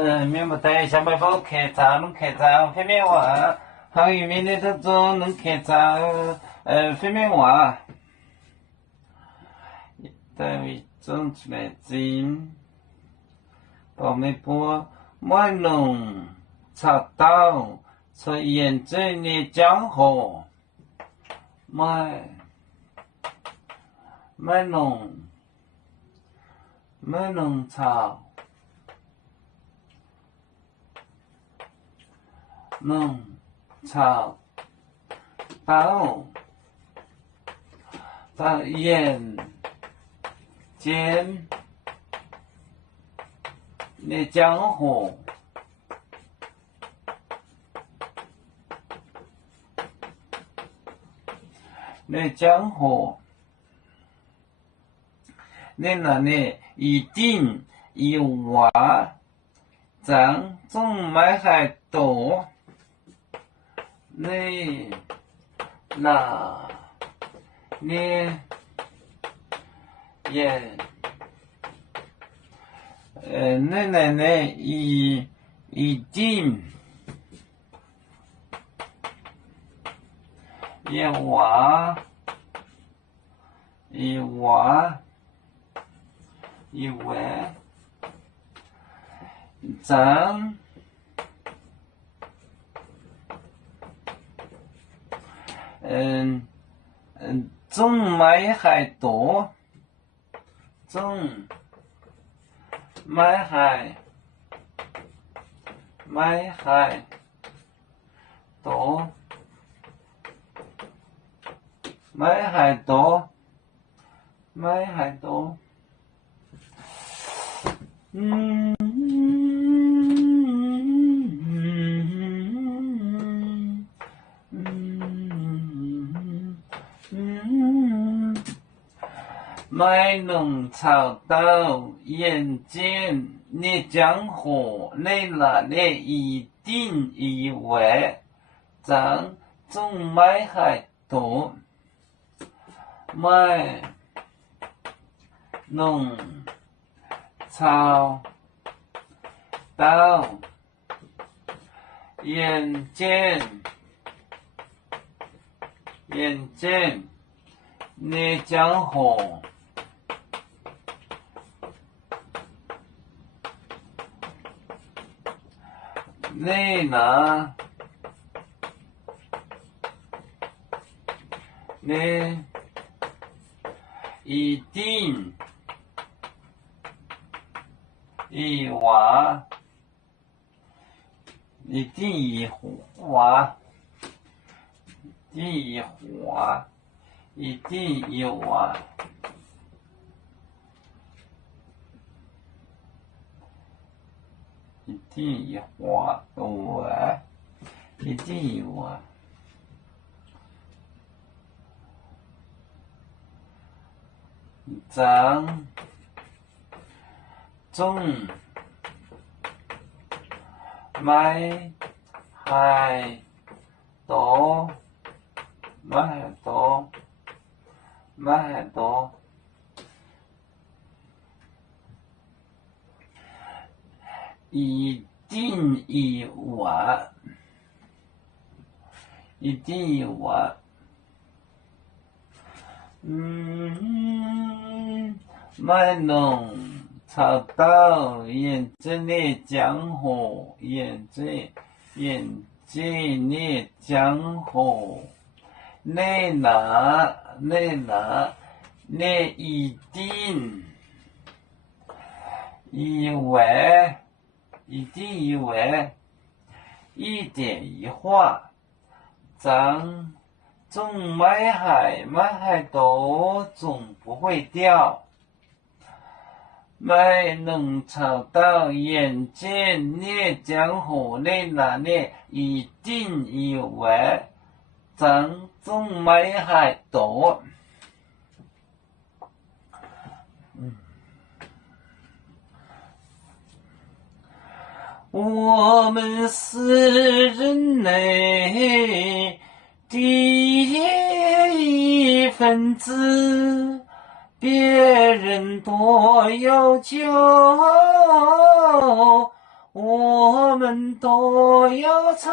面不带小白包开闸能开闸飞面话，行业面的这种能开闸飞面话，单位种出来金，宝梅波卖农插刀，出验证的江河，卖农插。农草刀到眼尖的江河，那江河，那哪里一定一娃，咱种买还多。那也那一定一娃咱种买还多，种买还多，卖农草到眼见你江河，你那里一定以为咱种买还多，卖农草到眼见你江河。你呢？你一定一娃，一定一娃，一定一娃。一定一花我，一定有啊！咱种买还多，一定有啊！卖农草到眼睛的江河，眼睛的江河，你那你一定以为一点一画，咱种买还多，总不会掉。卖农草到眼见你江河，你那里一定以为咱种买还多。我们是人类的一份子，别人多要求，我人都要唱，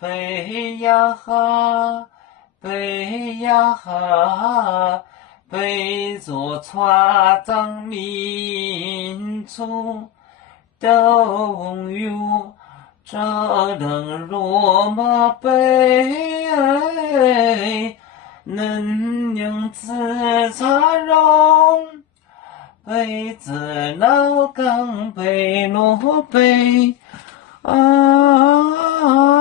悲呀哈，悲呀哈，悲作船长民族都有这等罗马悲，能用自茶容。杯子老港北落杯啊。